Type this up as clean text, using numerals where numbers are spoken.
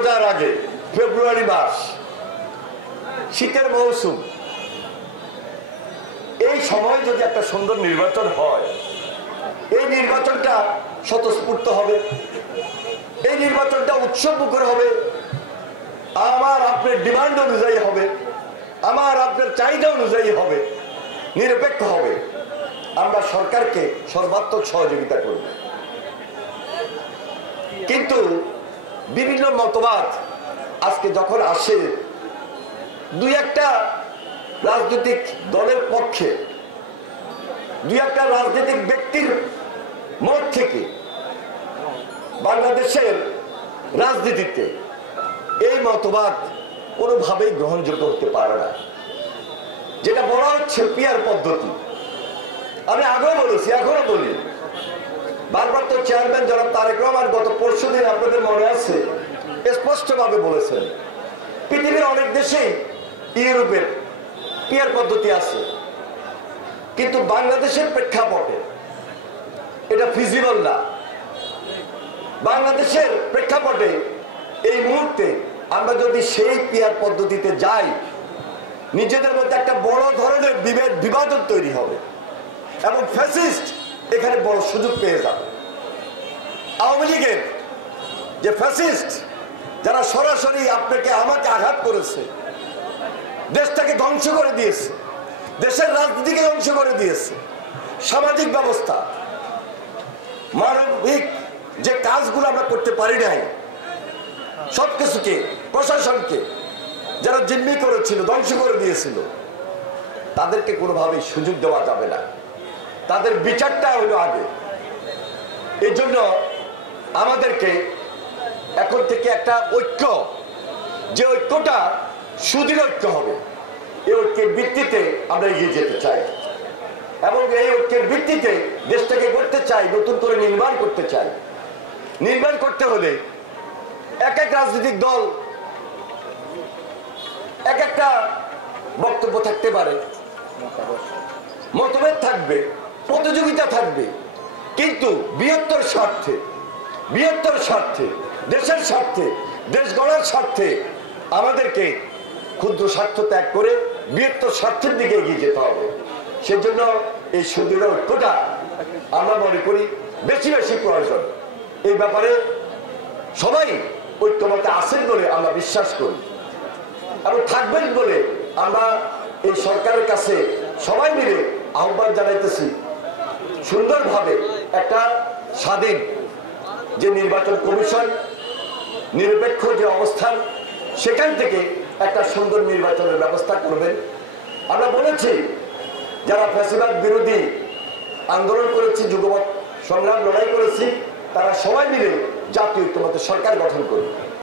রোজার আগে ফেব্রুয়ারি মাস, শীতের মৌসুম, এই সময় যদি একটা সুন্দর নির্বাচন হয়, এই নির্বাচনটা স্বতঃস্ফূর্ত হবে, এই নির্বাচনটা উৎসবমুখর হবে, আমার আপনার ডিমান্ড অনুযায়ী হবে, আমার আপনার চাহিদা অনুযায়ী হবে, নিরপেক্ষ হবে, আমরা সরকারকে সর্বাত্মক সহযোগিতা করব। কিন্তু বিভিন্ন মতবাদ আজকে যখন আসে, দুই একটা রাজনৈতিক দলের পক্ষে, দুই একটা রাজনৈতিক ব্যক্তির মত থেকে বাংলাদেশের রাজনীতিতে এই মতবাদ কোনোভাবেই গ্রহণযোগ্য হতে পারে না। যেটা বলা হচ্ছে পিয়ার পদ্ধতি, আমি আগেও বলেছি, এখনো বলি, বারবার তো চেয়ারম্যান জনাব তারেক রহমান গত পরশুদিন আপনাদের মনে আছে স্পষ্টভাবে বলেছেন, পৃথিবীর অনেক দেশেই ইউরোপের পিয়ার পদ্ধতি আছে, কিন্তু বাংলাদেশের প্রেক্ষাপটে এটা ফিজিবল না। বাংলাদেশের প্রেক্ষাপটে এই মুহূর্তে আমরা যদি সেই পিয়ার পদ্ধতিতে যাই, নিজেদের মধ্যে একটা বড় ধরনের বিভাজন তৈরি হবে এবং ফ্যাসিস্ট এখানে বড় সুযোগ পেয়ে যাবে। আওয়ামী লীগের যে ফ্যাসিস্ট, যারা সরাসরি আপনাকে আমাকে আঘাত করেছে, দেশটাকে ধ্বংস করে দিয়েছে, দেশের রাজনীতিকে ধ্বংস করে দিয়েছে, সামাজিক ব্যবস্থা, মানবিক যে কাজগুলো আমরা করতে পারি নাই, সবকিছুকে, প্রশাসনকে যারা জিম্মি করেছিল, ধ্বংস করে দিয়েছিল, তাদেরকে কোনোভাবেই সুযোগ দেওয়া যাবে না। তাদের বিচারটা হলো আগে। এই জন্য আমাদেরকে এখন থেকে একটা ঐক্য, যে ঐক্যটা সুদৃঢ় ঐক্য হবে, এই ঐক্যের ভিত্তিতে আমরা এগিয়ে যেতে চাই এবং এই ঐক্যের ভিত্তিতে দেশটাকে করতে চাই, নতুন করে নির্মাণ করতে চাই। নির্মাণ করতে হলে এক এক রাজনৈতিক দল এক একটা বক্তব্য থাকতে পারে, মতভেদ থাকবে, প্রতিযোগিতা থাকবে, কিন্তু বৃহত্তর স্বার্থে, বৃহত্তর স্বার্থে, দেশের স্বার্থে, দেশ গড়ার স্বার্থে আমাদেরকে ক্ষুদ্র স্বার্থ ত্যাগ করে বৃহত্তর স্বার্থের দিকে এগিয়ে যেতে হবে। সেজন্য এই সুদৃঢ় ঐক্যটা আমরা মনে করি বেশি বেশি প্রয়োজন। এই ব্যাপারে সবাই ঐক্যমতে আছেন বলে আমরা বিশ্বাস করি এবং থাকবেন বলে আমরা এই সরকারের কাছে সবাই মিলে আহ্বান জানাইতেছি, সুন্দরভাবে একটা স্বাধীন যে নির্বাচন কমিশন, নিরপেক্ষ যে অবস্থান, সেখান থেকে একটা সুন্দর নির্বাচনের ব্যবস্থা করবেন। আমরা বলেছি যারা ফ্যাসিবাদ বিরোধী আন্দোলন করেছি, যুগপৎ সংগ্রাম লড়াই করেছি, তারা সবাই মিলে জাতীয় ঐক্যমত্যে সরকার গঠন করবে।